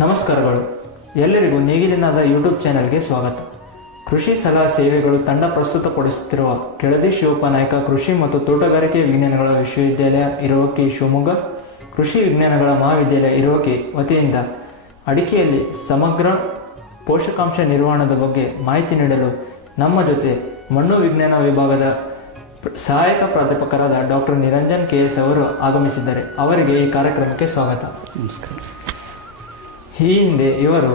ನಮಸ್ಕಾರಗಳು. ಎಲ್ಲರಿಗೂ ನೇಗಿಲಿನಾದ ಯೂಟ್ಯೂಬ್ ಚಾನೆಲ್ಗೆ ಸ್ವಾಗತ. ಕೃಷಿ ಸಲಹಾ ಸೇವೆಗಳು ತಂಡ ಪ್ರಸ್ತುತಪಡಿಸುತ್ತಿರುವ ಕೆಳದಿ ಶಿವಪ್ಪನಾಯಕ ಕೃಷಿ ಮತ್ತು ತೋಟಗಾರಿಕೆ ವಿಜ್ಞಾನಗಳ ವಿಶ್ವವಿದ್ಯಾಲಯ ಇರುವಕ್ಕೆ ಶಿವಮೊಗ್ಗ, ಕೃಷಿ ವಿಜ್ಞಾನಗಳ ಮಹಾವಿದ್ಯಾಲಯ ಇರುವಕ್ಕೆ ವತಿಯಿಂದ ಅಡಿಕೆಯಲ್ಲಿ ಸಮಗ್ರ ಪೋಷಕಾಂಶ ನಿರ್ವಹಣದ ಬಗ್ಗೆ ಮಾಹಿತಿ ನೀಡಲು ನಮ್ಮ ಜೊತೆ ಮಣ್ಣು ವಿಜ್ಞಾನ ವಿಭಾಗದ ಸಹಾಯಕ ಪ್ರಾಧ್ಯಾಪಕರಾದ ಡಾಕ್ಟರ್ ನಿರಂಜನ್ KS ಅವರು ಆಗಮಿಸಿದ್ದಾರೆ. ಅವರಿಗೆ ಈ ಕಾರ್ಯಕ್ರಮಕ್ಕೆ ಸ್ವಾಗತ. ನಮಸ್ಕಾರ. ಈ ಹಿಂದೆ ಇವರು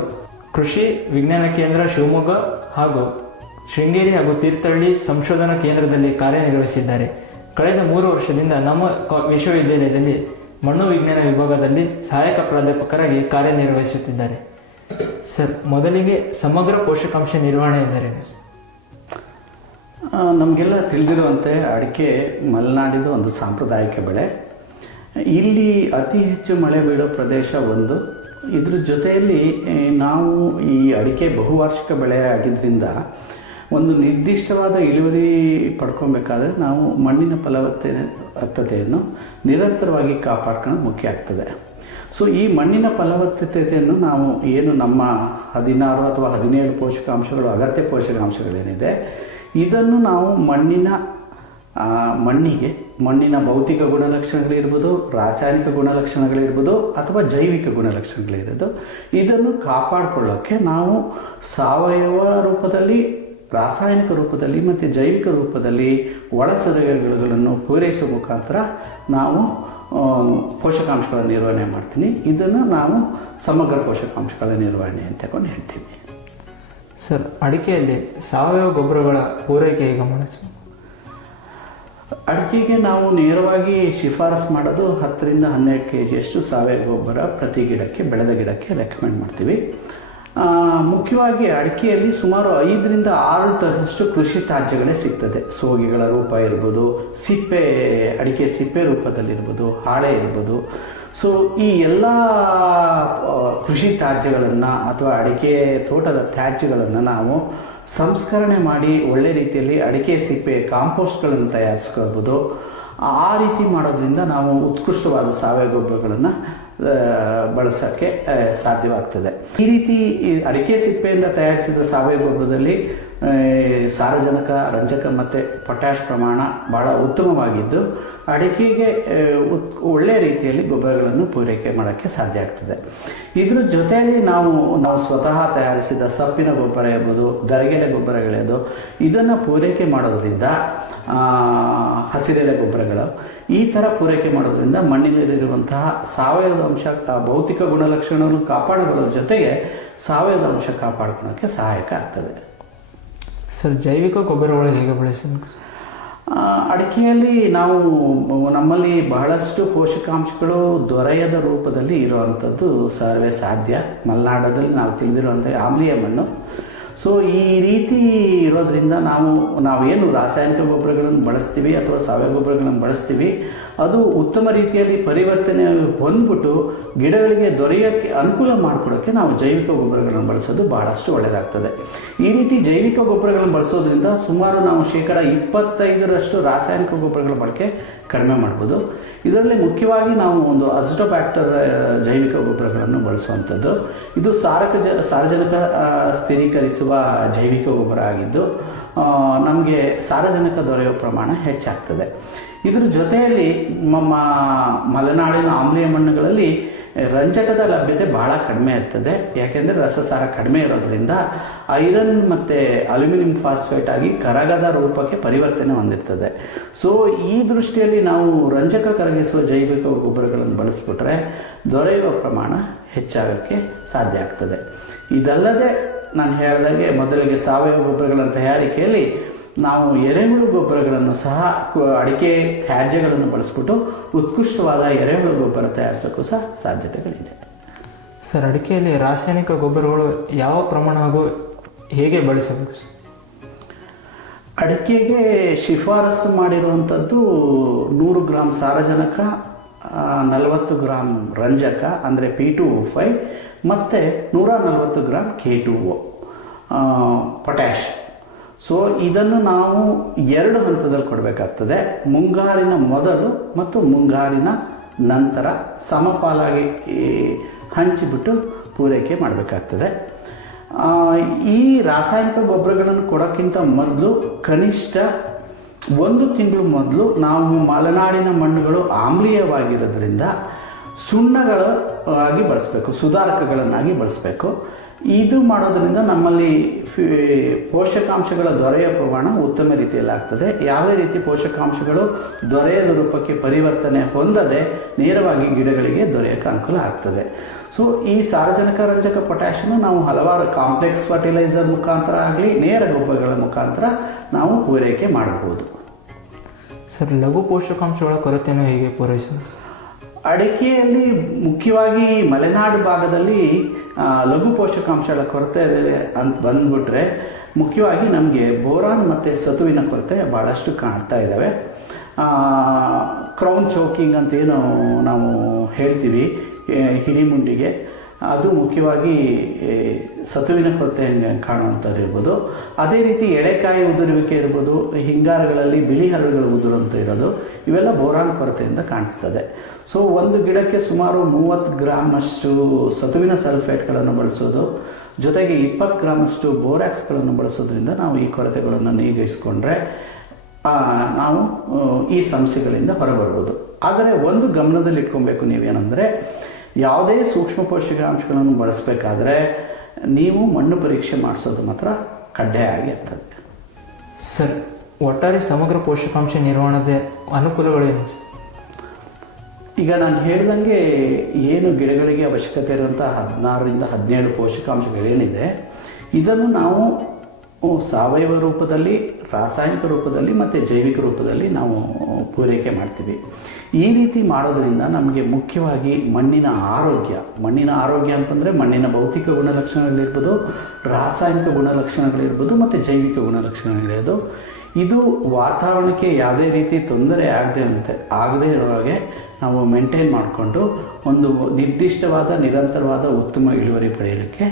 ಕೃಷಿ ವಿಜ್ಞಾನ ಕೇಂದ್ರ ಶಿವಮೊಗ್ಗ ಹಾಗೂ ಶೃಂಗೇರಿ ಹಾಗೂ ತೀರ್ಥಹಳ್ಳಿ ಸಂಶೋಧನಾ ಕೇಂದ್ರದಲ್ಲಿ ಕಾರ್ಯನಿರ್ವಹಿಸಿದ್ದಾರೆ. ಕಳೆದ 3 ವರ್ಷದಿಂದ ನಮ್ಮ ವಿಶ್ವವಿದ್ಯಾಲಯದಲ್ಲಿ ಮಣ್ಣು ವಿಜ್ಞಾನ ವಿಭಾಗದಲ್ಲಿ ಸಹಾಯಕ ಪ್ರಾಧ್ಯಾಪಕರಾಗಿ ಕಾರ್ಯನಿರ್ವಹಿಸುತ್ತಿದ್ದಾರೆ. ಸರ್, ಮೊದಲಿಗೆ ಸಮಗ್ರ ಪೋಷಕಾಂಶ ನಿರ್ವಹಣೆ ಎಂದರೇನು? ನಮಗೆಲ್ಲ ತಿಳಿದಿರುವಂತೆ ಅಡಿಕೆ ಮಲೆನಾಡಿದ ಒಂದು ಸಾಂಪ್ರದಾಯಿಕ ಬೆಳೆ. ಇಲ್ಲಿ ಅತಿ ಹೆಚ್ಚು ಮಳೆ ಬೀಳೋ ಪ್ರದೇಶ ಒಂದು. ಇದ್ರ ಜೊತೆಯಲ್ಲಿ ನಾವು ಈ ಅಡಿಕೆ ಬಹುವಾರ್ಷಿಕ ಬೆಳೆ ಆಗಿದ್ದರಿಂದ ಒಂದು ನಿರ್ದಿಷ್ಟವಾದ ಇಳುವರಿ ಪಡ್ಕೊಬೇಕಾದ್ರೆ ನಾವು ಮಣ್ಣಿನ ಫಲವತ್ತತೆಯನ್ನು ನಿರಂತರವಾಗಿ ಕಾಪಾಡ್ಕೊಳ್ಳೋದು ಮುಖ್ಯ ಆಗ್ತದೆ. ಸೊ ಈ ಮಣ್ಣಿನ ಫಲವತ್ತತೆಯನ್ನು ನಾವು ಏನು ನಮ್ಮ 16 ಅಥವಾ 17 ಪೋಷಕಾಂಶಗಳು, ಅಗತ್ಯ ಪೋಷಕಾಂಶಗಳೇನಿದೆ, ಇದನ್ನು ನಾವು ಮಣ್ಣಿನ ಭೌತಿಕ ಗುಣಲಕ್ಷಣಗಳಿರ್ಬೋದು, ರಾಸಾಯನಿಕ ಗುಣಲಕ್ಷಣಗಳಿರ್ಬೋದು ಅಥವಾ ಜೈವಿಕ ಗುಣಲಕ್ಷಣಗಳಿರೋದು, ಇದನ್ನು ಕಾಪಾಡಿಕೊಳ್ಳೋಕ್ಕೆ ನಾವು ಸಾವಯವ ರೂಪದಲ್ಲಿ, ರಾಸಾಯನಿಕ ರೂಪದಲ್ಲಿ ಮತ್ತು ಜೈವಿಕ ರೂಪದಲ್ಲಿ ಒಳಸದಗಳನ್ನು ಪೂರೈಸುವ ಮುಖಾಂತರ ನಾವು ಪೋಷಕಾಂಶಗಳ ನಿರ್ವಹಣೆ ಮಾಡ್ತೀನಿ. ಇದನ್ನು ನಾವು ಸಮಗ್ರ ಪೋಷಕಾಂಶಗಳ ನಿರ್ವಹಣೆ ಅಂತ ಹೇಳ್ತೀವಿ. ಸರ್, ಅಡಿಕೆಯಲ್ಲಿ ಸಾವಯವ ಗೊಬ್ಬರಗಳ ಪೂರೈಕೆ ಹೇಗೆ ಮಾಡಿಸುವ? ಅಡಿಕೆಗೆ ನಾವು ನೇರವಾಗಿ ಶಿಫಾರಸು ಮಾಡೋದು 10ರಿಂದ 12 kgಯಷ್ಟು ಸಾವಯವ ಗೊಬ್ಬರ ಪ್ರತಿ ಗಿಡಕ್ಕೆ, ಬೆಳೆದ ಗಿಡಕ್ಕೆ ರೆಕಮೆಂಡ್ ಮಾಡ್ತೀವಿ. ಮುಖ್ಯವಾಗಿ ಅಡಿಕೆಯಲ್ಲಿ ಸುಮಾರು 5ರಿಂದ 6 ಟನ್ನಷ್ಟು ಕೃಷಿ ತ್ಯಾಜ್ಯಗಳೇ ಸಿಗ್ತದೆ. ಸೋಗೆಗಳ ರೂಪ ಇರ್ಬೋದು, ಅಡಿಕೆ ಸಿಪ್ಪೆ ರೂಪದಲ್ಲಿರ್ಬೋದು, ಹಾಳೆ ಇರ್ಬೋದು. ಸೊ ಈ ಎಲ್ಲ ಕೃಷಿ ತ್ಯಾಜ್ಯಗಳನ್ನು ಅಥವಾ ಅಡಿಕೆ ತೋಟದ ತ್ಯಾಜ್ಯಗಳನ್ನು ನಾವು ಸಂಸ್ಕರಣೆ ಮಾಡಿ ಒಳ್ಳೆ ರೀತಿಯಲ್ಲಿ ಅಡಿಕೆ ಸಿಪ್ಪೆ ಕಾಂಪೋಸ್ಟ್ಗಳನ್ನು ತಯಾರಿಸ್ಕೊಳ್ಬೋದು. ಆ ರೀತಿ ಮಾಡೋದ್ರಿಂದ ನಾವು ಉತ್ಕೃಷ್ಟವಾದ ಸಾವಯವ ಗೊಬ್ಬರಗಳನ್ನು ಬಳಸೋಕ್ಕೆ ಸಾಧ್ಯವಾಗ್ತದೆ. ಈ ರೀತಿ ಅಡಿಕೆ ಸಿಪ್ಪೆಯಿಂದ ತಯಾರಿಸಿದ ಸಾವಯವ ಗೊಬ್ಬರದಲ್ಲಿ ಸಾರಜನಕ, ರಂಜಕ ಮತ್ತು ಪೊಟ್ಯಾಷ್ ಪ್ರಮಾಣ ಭಾಳ ಉತ್ತಮವಾಗಿದ್ದು ಅಡಿಕೆಗೆ ಒಳ್ಳೆಯ ರೀತಿಯಲ್ಲಿ ಗೊಬ್ಬರಗಳನ್ನು ಪೂರೈಕೆ ಮಾಡೋಕ್ಕೆ ಸಾಧ್ಯ ಆಗ್ತದೆ. ಇದ್ರ ಜೊತೆಯಲ್ಲಿ ನಾವು ಸ್ವತಃ ತಯಾರಿಸಿದ ಸೊಪ್ಪಿನ ಗೊಬ್ಬರ ಇರ್ಬೋದು, ದರಗೆಲೆ ಗೊಬ್ಬರಗಳಿರ್ಬೋದು, ಇದನ್ನು ಪೂರೈಕೆ ಮಾಡೋದ್ರಿಂದ, ಹಸಿರೆಲೆ ಗೊಬ್ಬರಗಳು, ಈ ಥರ ಪೂರೈಕೆ ಮಾಡೋದ್ರಿಂದ ಮಣ್ಣಿನಲ್ಲಿರುವಂತಹ ಸಾವಯವ ಅಂಶ, ಭೌತಿಕ ಗುಣಲಕ್ಷಣವನ್ನು ಕಾಪಾಡಿಕೊಳ್ಳೋದ್ರ ಜೊತೆಗೆ ಸಾವಯವ ಅಂಶ ಕಾಪಾಡ್ಕೊಳ್ಳೋಕ್ಕೆ ಸಹಾಯಕ ಆಗ್ತದೆ. ಸರ್, ಜೈವಿಕ ಗೊಬ್ಬರಗಳು ಹೇಗೆ ಬಳಸೋದು? ಅಡಿಕೆಯಲ್ಲಿ ನಮ್ಮಲ್ಲಿ ಬಹಳಷ್ಟು ಪೋಷಕಾಂಶಗಳು ದೊರೆಯದ ರೂಪದಲ್ಲಿ ಇರುವಂಥದ್ದು ಸರ್ವೇ ಸಾಧ್ಯ. ಮಲೆನಾಡಲ್ಲಿ ನಾವು ತಿಳಿದಿರುವಂಥ ಆಮ್ಲೀಯ ಮಣ್ಣು. ಸೊ ಈ ರೀತಿ ಇರೋದ್ರಿಂದ ನಾವೇನು ರಾಸಾಯನಿಕ ಗೊಬ್ಬರಗಳನ್ನು ಬಳಸ್ತೀವಿ ಅಥವಾ ಸಾವಯವ ಗೊಬ್ಬರಗಳನ್ನು ಬಳಸ್ತೀವಿ, ಅದು ಉತ್ತಮ ರೀತಿಯಲ್ಲಿ ಪರಿವರ್ತನೆ ಹೊಂದ್ಬಿಟ್ಟು ಗಿಡಗಳಿಗೆ ದೊರೆಯೋಕ್ಕೆ ಅನುಕೂಲ ಮಾಡಿಕೊಡೋಕ್ಕೆ ನಾವು ಜೈವಿಕ ಗೊಬ್ಬರಗಳನ್ನು ಬಳಸೋದು ಬಹಳಷ್ಟು ಒಳ್ಳೆಯದಾಗ್ತದೆ. ಈ ರೀತಿ ಜೈವಿಕ ಗೊಬ್ಬರಗಳನ್ನು ಬಳಸೋದ್ರಿಂದ ಸುಮಾರು ನಾವು 25% ರಾಸಾಯನಿಕ ಗೊಬ್ಬರಗಳ ಬಳಕೆ ಕಡಿಮೆ ಮಾಡ್ಬೋದು. ಇದರಲ್ಲಿ ಮುಖ್ಯವಾಗಿ ನಾವು ಒಂದು ಅಜಿಟೋಬ್ಯಾಕ್ಟರ್ ಜೈವಿಕ ಗೊಬ್ಬರಗಳನ್ನು ಬಳಸುವಂಥದ್ದು. ಇದು ಸಾರಜನಕ ಸ್ಥಿರೀಕರಿಸುವ ಜೈವಿಕ ಗೊಬ್ಬರ ಆಗಿದ್ದು ನಮಗೆ ಸಾರಜನಕ ದೊರೆಯುವ ಪ್ರಮಾಣ ಹೆಚ್ಚಾಗ್ತದೆ. ಇದರ ಜೊತೆಯಲ್ಲಿ ನಮ್ಮ ಮಲೆನಾಡಿನ ಆಮ್ಲೀಯ ಮಣ್ಣುಗಳಲ್ಲಿ ರಂಜಕದ ಲಭ್ಯತೆ ಬಹಳ ಕಡಿಮೆ ಇರ್ತದೆ. ಯಾಕೆಂದರೆ ರಸಸಾರ ಕಡಿಮೆ ಇರೋದ್ರಿಂದ ಐರನ್ ಮತ್ತು ಅಲ್ಯೂಮಿನಿಯಂ ಫಾಸ್ಫೇಟ್ ಆಗಿ ಕರಗದ ರೂಪಕ್ಕೆ ಪರಿವರ್ತನೆ ಹೊಂದಿರ್ತದೆ. ಸೊ ಈ ದೃಷ್ಟಿಯಲ್ಲಿ ನಾವು ರಂಜಕ ಕರಗಿಸುವ ಜೈವಿಕ ಗೊಬ್ಬರಗಳನ್ನು ಬಳಸಿಬಿಟ್ರೆ ದೊರೆಯುವ ಪ್ರಮಾಣ ಹೆಚ್ಚಾಗೋಕ್ಕೆ ಸಾಧ್ಯ ಆಗ್ತದೆ. ಇದಲ್ಲದೆ ನಾನು ಹೇಳಿದಾಗೆ ಮೊದಲಿಗೆ ಸಾವಯವ ಗೊಬ್ಬರಗಳ ತಯಾರಿಕೆಯಲ್ಲಿ ನಾವು ಎರೆಹುಳು ಗೊಬ್ಬರಗಳನ್ನು ಸಹ ಅಡಿಕೆ ತ್ಯಾಜ್ಯಗಳನ್ನು ಬಳಸ್ಬಿಟ್ಟು ಉತ್ಕೃಷ್ಟವಾದ ಎರೆಹುಳು ಗೊಬ್ಬರ ತಯಾರಿಸೋಕ್ಕೂ ಸಹ ಸಾಧ್ಯತೆಗಳಿದೆ. ಸರ್, ಅಡಿಕೆಯಲ್ಲಿ ರಾಸಾಯನಿಕ ಗೊಬ್ಬರಗಳು ಯಾವ ಪ್ರಮಾಣ ಹಾಗೂ ಹೇಗೆ ಬಳಸಬೇಕು? ಅಡಿಕೆಗೆ ಶಿಫಾರಸು ಮಾಡಿರುವಂಥದ್ದು 100 ಗ್ರಾಂ ಸಾರಜನಕ, 40 ಗ್ರಾಂ ರಂಜಕ ಅಂದರೆ P2O5 ಮತ್ತು 140 ಗ್ರಾಂ K2O ಪೊಟ್ಯಾಷ್. ಸೊ ಇದನ್ನು ನಾವು 2 ಹಂತದಲ್ಲಿ ಕೊಡಬೇಕಾಗ್ತದೆ. ಮುಂಗಾರಿನ ಮೊದಲು ಮತ್ತು ಮುಂಗಾರಿನ ನಂತರ ಸಮಪಾಲಾಗಿ ಹಂಚಿಬಿಟ್ಟು ಪೂರೈಕೆ ಮಾಡಬೇಕಾಗ್ತದೆ. ಈ ರಾಸಾಯನಿಕ ಗೊಬ್ಬರಗಳನ್ನು ಕೊಡೋಕ್ಕಿಂತ ಮೊದಲು ಕನಿಷ್ಠ 1 ತಿಂಗಳು ಮೊದಲು ನಾವು ಮಲೆನಾಡಿನ ಮಣ್ಣುಗಳು ಆಮ್ಲೀಯವಾಗಿರೋದ್ರಿಂದ ಸುಣ್ಣಗಳು ಆಗಿ ಬಳಸಬೇಕು, ಸುಧಾರಕಗಳನ್ನಾಗಿ ಬಳಸಬೇಕು. ಇದು ಮಾಡೋದ್ರಿಂದ ನಮ್ಮಲ್ಲಿ ಪೋಷಕಾಂಶಗಳ ದೊರೆಯುವ ಪ್ರಮಾಣ ಉತ್ತಮ ರೀತಿಯಲ್ಲಿ ಆಗ್ತದೆ. ಯಾವುದೇ ರೀತಿ ಪೋಷಕಾಂಶಗಳು ದೊರೆಯದ ರೂಪಕ್ಕೆ ಪರಿವರ್ತನೆ ಹೊಂದದೆ ನೇರವಾಗಿ ಗಿಡಗಳಿಗೆ ದೊರೆಯೋಕ್ಕೆ ಅನುಕೂಲ ಆಗ್ತದೆ. ಸೊ ಈ ಸಾರಜನಕ, ರಂಜಕ, ಪೊಟ್ಯಾಷನ್ನು ನಾವು ಹಲವಾರು ಕಾಂಪ್ಲೆಕ್ಸ್ ಫರ್ಟಿಲೈಸರ್ ಮುಖಾಂತರ ಆಗಲಿ ನೇರ ಗೊಬ್ಬರಗಳ ಮುಖಾಂತರ ನಾವು ಪೂರೈಕೆ ಮಾಡಬಹುದು. ಸರ್, ಲಘು ಪೋಷಕಾಂಶಗಳ ಕೊರತೆಯನ್ನು ಹೇಗೆ ಪೂರೈಸೋದು? ಅಡಿಕೆಯಲ್ಲಿ ಮುಖ್ಯವಾಗಿ ಮಲೆನಾಡು ಭಾಗದಲ್ಲಿ ಲಘು ಪೋಷಕಾಂಶಗಳ ಕೊರತೆ ಅಂತ ಬಂದ್ಬಿಟ್ರೆ ಮುಖ್ಯವಾಗಿ ನಮಗೆ ಬೋರಾನ್ ಮತ್ತು ಸತುವಿನ ಕೊರತೆ ಭಾಳಷ್ಟು ಕಾಣ್ತಾ ಇದ್ದಾವೆ. ಕ್ರೌನ್ ಚೋಕಿಂಗ್ ಅಂತೇನು ನಾವು ಹೇಳ್ತೀವಿ ಹಿಡಿಮುಂಡಿಗೆ, ಅದು ಮುಖ್ಯವಾಗಿ ಸತುವಿನ ಕೊರತೆ ಕಾಣುವಂಥದ್ದು ಇರ್ಬೋದು. ಅದೇ ರೀತಿ ಎಳೆಕಾಯಿ ಉದುರುವಿಕೆ ಇರ್ಬೋದು, ಹಿಂಗಾರುಗಳಲ್ಲಿ ಬಿಳಿ ಹರಳುಗಳು ಉದುರುವಂಥ ಇರೋದು, ಇವೆಲ್ಲ ಬೋರಾನ್ ಕೊರತೆಯಿಂದ ಕಾಣಿಸ್ತದೆ. ಸೊ ಒಂದು ಗಿಡಕ್ಕೆ ಸುಮಾರು 30 ಗ್ರಾಮಷ್ಟು ಸತುವಿನ ಸಲ್ಫೇಟ್ಗಳನ್ನು ಬಳಸೋದು, ಜೊತೆಗೆ 20 ಗ್ರಾಮಷ್ಟು ಬೋರಾಕ್ಸ್ಗಳನ್ನು ಬಳಸೋದ್ರಿಂದ ನಾವು ಈ ಕೊರತೆಗಳನ್ನು ನೀಗಿಸ್ಕೊಂಡ್ರೆ ನಾವು ಈ ಸಮಸ್ಯೆಗಳಿಂದ ಹೊರಬರ್ಬೋದು. ಆದರೆ ಒಂದು ಗಮನದಲ್ಲಿ ಇಟ್ಕೊಬೇಕು ನೀವೇನೆಂದರೆ, ಯಾವುದೇ ಸೂಕ್ಷ್ಮ ಪೋಷಕಾಂಶಗಳನ್ನು ಬಳಸಬೇಕಾದ್ರೆ ನೀವು ಮಣ್ಣು ಪರೀಕ್ಷೆ ಮಾಡಿಸೋದು ಮಾತ್ರ ಕಡ್ಡಾಯ ಆಗಿರ್ತದೆ. ಸರ್, ಒಟ್ಟಾರೆ ಸಮಗ್ರ ಪೋಷಕಾಂಶ ನಿರ್ವಹಣೆಯ ಅನುಕೂಲಗಳೇನು? ಈಗ ನಾನು ಹೇಳ್ದಂಗೆ ಏನು ಗಿಡಗಳಿಗೆ ಅವಶ್ಯಕತೆ ಇರುವಂಥ 16ರಿಂದ 17 ಪೋಷಕಾಂಶಗಳೇನಿದೆ, ಇದನ್ನು ನಾವು ಸಾವಯವ ರೂಪದಲ್ಲಿ, ರಾಸಾಯನಿಕ ರೂಪದಲ್ಲಿ ಮತ್ತು ಜೈವಿಕ ರೂಪದಲ್ಲಿ ನಾವು ಪೂರೈಕೆ ಮಾಡ್ತೀವಿ. ಈ ರೀತಿ ಮಾಡೋದ್ರಿಂದ ನಮಗೆ ಮುಖ್ಯವಾಗಿ ಮಣ್ಣಿನ ಆರೋಗ್ಯ ಅಂತಂದರೆ ಮಣ್ಣಿನ ಭೌತಿಕ ಗುಣಲಕ್ಷಣಗಳಿರ್ಬೋದು, ರಾಸಾಯನಿಕ ಗುಣಲಕ್ಷಣಗಳಿರ್ಬೋದು ಮತ್ತು ಜೈವಿಕ ಗುಣಲಕ್ಷಣಗಳಿರೋದು. ಇದು ವಾತಾವರಣಕ್ಕೆ ಯಾವುದೇ ರೀತಿ ತೊಂದರೆ ಆಗದೇ ಇರೋ ಹಾಗೆ ನಾವು ಮೇಂಟೈನ್ ಮಾಡಿಕೊಂಡು ಒಂದು ನಿರ್ದಿಷ್ಟವಾದ ನಿರಂತರವಾದ ಉತ್ತಮ ಇಳುವರಿ ಪಡೆಯಲಿಕ್ಕೆ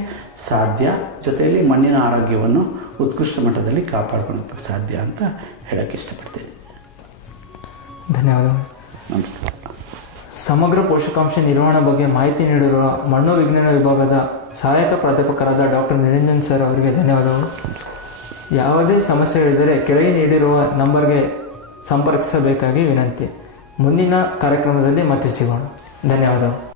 ಸಾಧ್ಯ. ಜೊತೆಯಲ್ಲಿ ಮಣ್ಣಿನ ಆರೋಗ್ಯವನ್ನು ಉತ್ಕೃಷ್ಟ ಮಟ್ಟದಲ್ಲಿ ಕಾಪಾಡ್ಕೊಳ್ಳೋಕ್ಕೆ ಸಾಧ್ಯ ಅಂತ ಹೇಳೋಕ್ಕೆ ಇಷ್ಟಪಡ್ತೀನಿ. ಧನ್ಯವಾದಗಳು. ನಮಸ್ಕಾರ. ಸಮಗ್ರ ಪೋಷಕಾಂಶ ನಿರ್ವಹಣೆ ಬಗ್ಗೆ ಮಾಹಿತಿ ನೀಡಿರುವ ಮಣ್ಣು ವಿಜ್ಞಾನ ವಿಭಾಗದ ಸಹಾಯಕ ಪ್ರಾಧ್ಯಾಪಕರಾದ ಡಾಕ್ಟರ್ ನಿರಂಜನ್ ಸರ್ ಅವರಿಗೆ ಧನ್ಯವಾದಗಳು. ಯಾವುದೇ ಸಮಸ್ಯೆಗಳಿದ್ದರೆ ಕೆಳಗೆ ನೀಡಿರುವ ನಂಬರ್ಗೆ ಸಂಪರ್ಕಿಸಬೇಕಾಗಿ ವಿನಂತಿ. ಮುಂದಿನ ಕಾರ್ಯಕ್ರಮದಲ್ಲಿ ಮತ್ತೆ ಸಿಗೋಣ. ಧನ್ಯವಾದಗಳು.